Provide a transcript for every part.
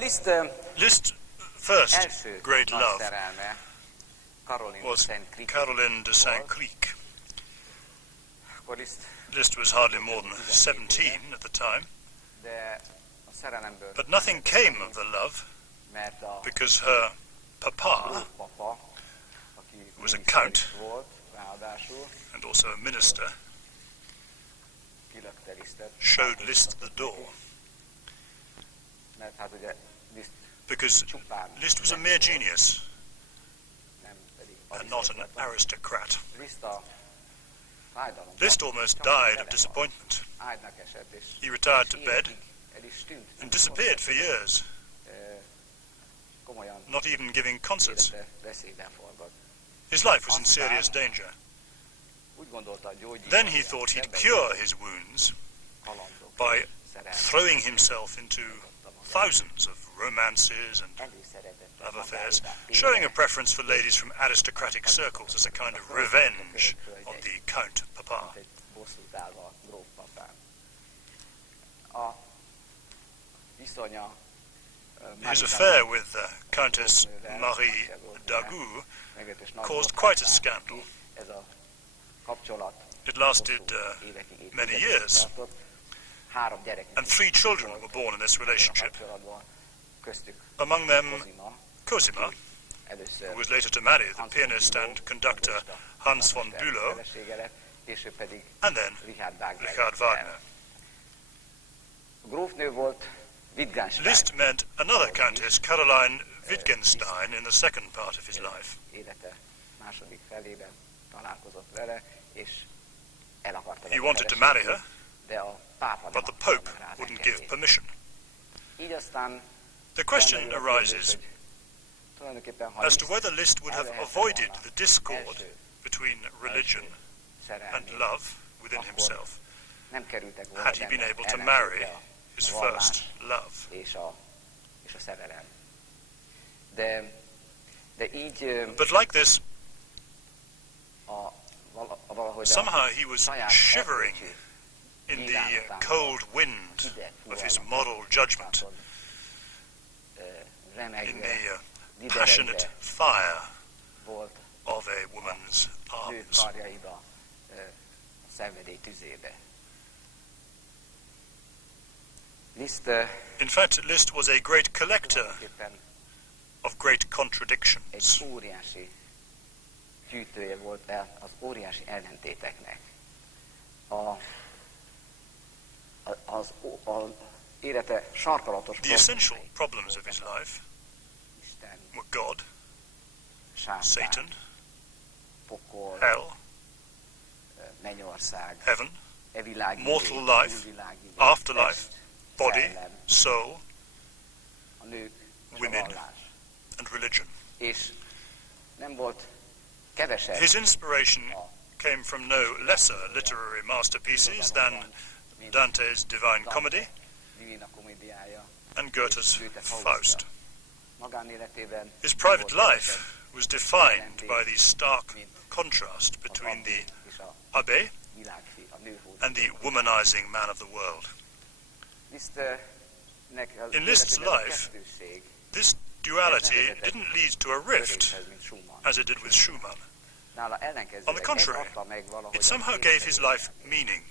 Liszt's first great love was Caroline de Saint-Cricq. Liszt was hardly more than 17 at the time, but nothing came of the love because her papa, who was a count and also a minister, showed Liszt the door. Because Liszt was a mere genius and not an aristocrat. Liszt almost died of disappointment. He retired to bed and disappeared for years, not even giving concerts. His life was in serious danger. Then he thought he'd cure his wounds by throwing himself into thousands of romances and love affairs, showing a preference for ladies from aristocratic circles as a kind of revenge on the Count Papa. His affair with Countess Marie d'Agoult caused quite a scandal. It lasted many years, and 3 children were born in this relationship. Among them, Cosima, who was later to marry the pianist and conductor Hans von Bülow, and then Richard Wagner. Liszt met another countess, Caroline Wittgenstein, in the second part of his life. He wanted to marry her, but the Pope wouldn't give permission. The question arises as to whether Liszt would have avoided the discord between religion and love within himself had he been able to marry his first love. But like this, somehow he was shivering in the cold wind of his moral judgment, in the passionate fire of a woman's arms. In fact, Liszt was a great collector of great contradictions. The essential problems of his life were God, Satan, hell, heaven, mortal life, afterlife, body, soul, women, and religion. His inspiration came from no lesser literary masterpieces than Dante's Divine Comedy and Goethe's Faust. His private life was defined by the stark contrast between the abbé and the womanizing man of the world. In Liszt's life, this duality didn't lead to a rift, as it did with Schumann. On the contrary, it somehow gave his life meaning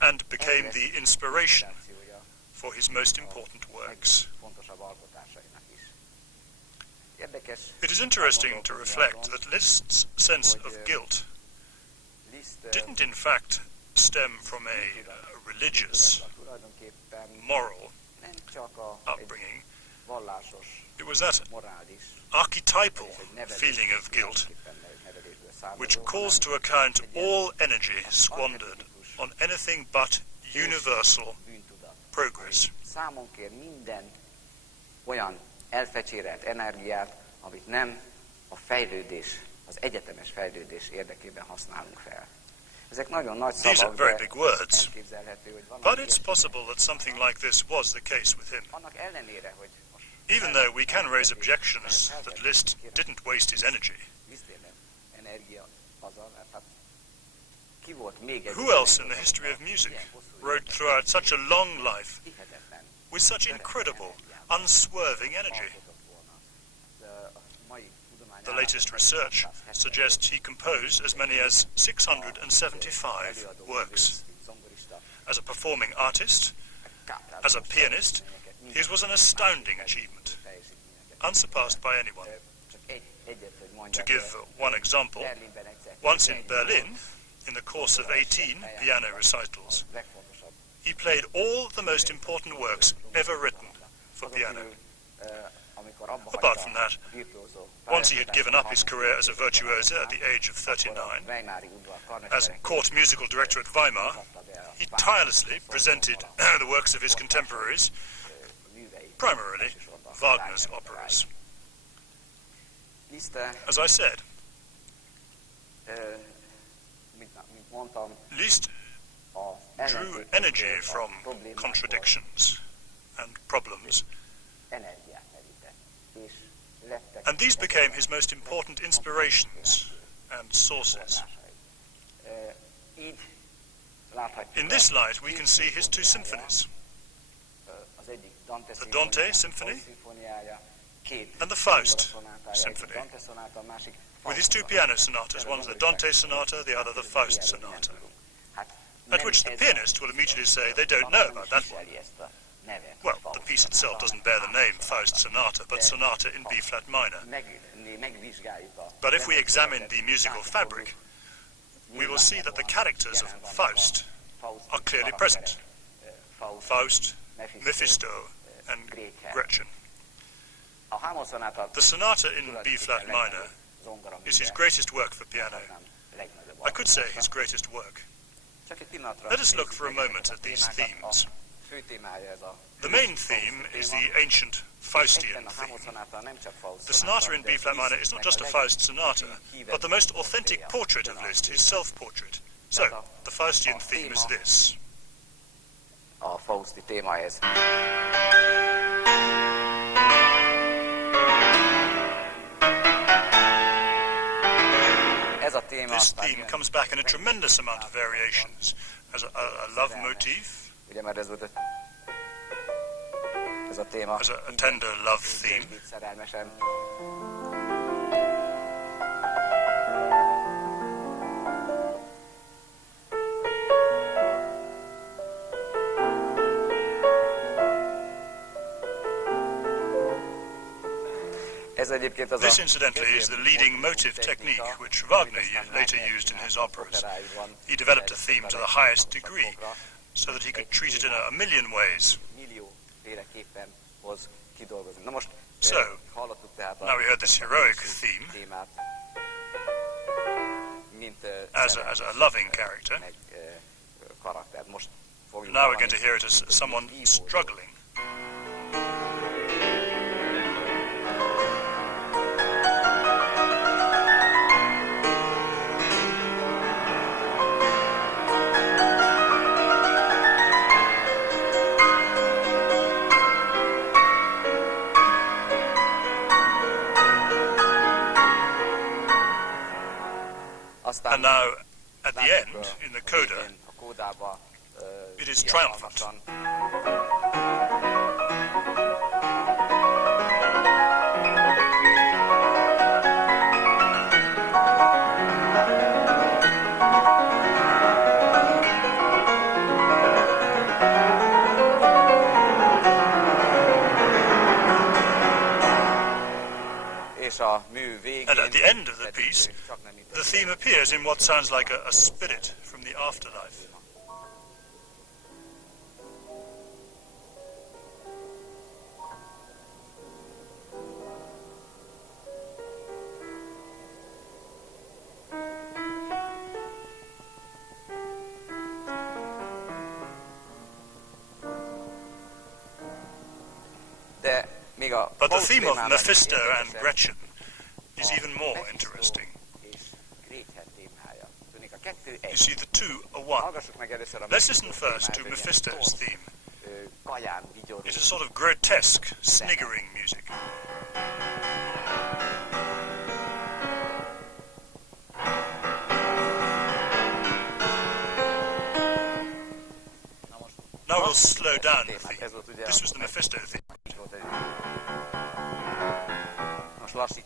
and became the inspiration for his most important works. It is interesting to reflect that Liszt's sense of guilt didn't in fact stem from a religious, moral upbringing. It was that archetypal feeling of guilt which calls to account all energy squandered on anything but universal progress. Elfecsérelt energiát, amit nem a fejlődés, az egyetemes fejlődés érdekében használunk fel. Ezek nagyon nagy szavak, These are very big words, elképzelhető, hogy valami but it's possible that something like this was the case with him. annak ellenére, hogy most Even though we can raise objections that Liszt didn't waste his energy, Lisztben energia azzal, mert hát ki volt még egy who else in the history of music wrote throughout such a long life with such incredible, unswerving energy. The latest research suggests he composed as many as 675 works. As a performing artist, as a pianist, his was an astounding achievement, unsurpassed by anyone. To give one example, once in Berlin, in the course of 18 piano recitals, he played all the most important works ever written for piano. Apart from that, once he had given up his career as a virtuoso at the age of 39, as court musical director at Weimar, he tirelessly presented the works of his contemporaries, primarily Wagner's operas. As I said, Liszt drew energy from contradictions and problems, and these became his most important inspirations and sources. In this light, we can see his two symphonies, the Dante Symphony and the Faust Symphony, with his two piano sonatas, one the Dante Sonata, the other the Faust Sonata, at which the pianist will immediately say they don't know about that one. Well, the piece itself doesn't bear the name Faust Sonata, but Sonata in B-flat minor. But if we examine the musical fabric, we will see that the characters of Faust are clearly present. Faust, Mephisto, and Gretchen. The Sonata in B-flat minor is his greatest work for piano. I could say his greatest work. Let us look for a moment at these themes. The main theme is the ancient Faustian theme. The sonata in B-flat minor is not just a Faust sonata, but the most authentic portrait of Liszt, his self-portrait. So, the Faustian theme is this. A Fausti téma ez. This theme comes back in a tremendous amount of variations as a love motif, as a tender love theme, This, incidentally, is the leading motive technique which Wagner later used in his operas. He developed a theme to the highest degree so that he could treat it in a million ways. So, now we heard this heroic theme as a loving character. Now we're going to hear it as someone struggling. And now, at the end, in the coda, it is triumphant. And at the end of the piece, the theme appears in what sounds like a spirit from the afterlife. But the theme of Mephisto and Gretchen is even more interesting. You see, the two are one. Let's listen first to Mephisto's theme. It is a sort of grotesque, sniggering music. Now will slow down the theme. This was the Mephisto theme.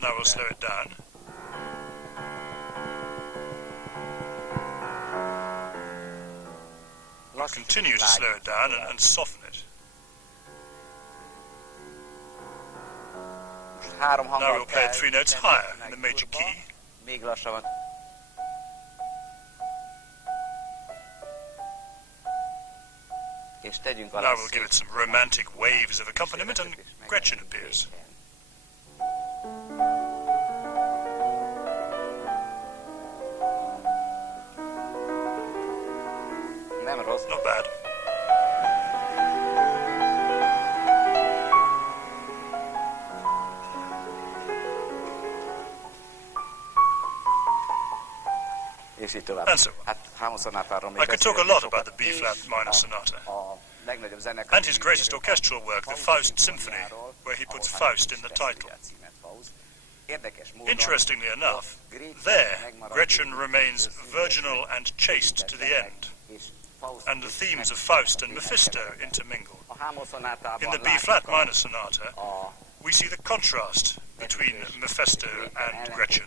Now we'll slow it down. We'll continue to slow it down and soften it. Now we'll play it 3 notes higher in the major key. Now we'll give it some romantic waves of accompaniment and Gretchen appears. Not bad. And so on. I could talk a lot about the B-flat minor sonata and his greatest orchestral work, the Faust Symphony, where he puts Faust in the title. Interestingly enough, there Gretchen remains virginal and chaste to the end, and the themes of Faust and Mephisto intermingle. In the B-flat minor sonata, we see the contrast between Mephisto and Gretchen,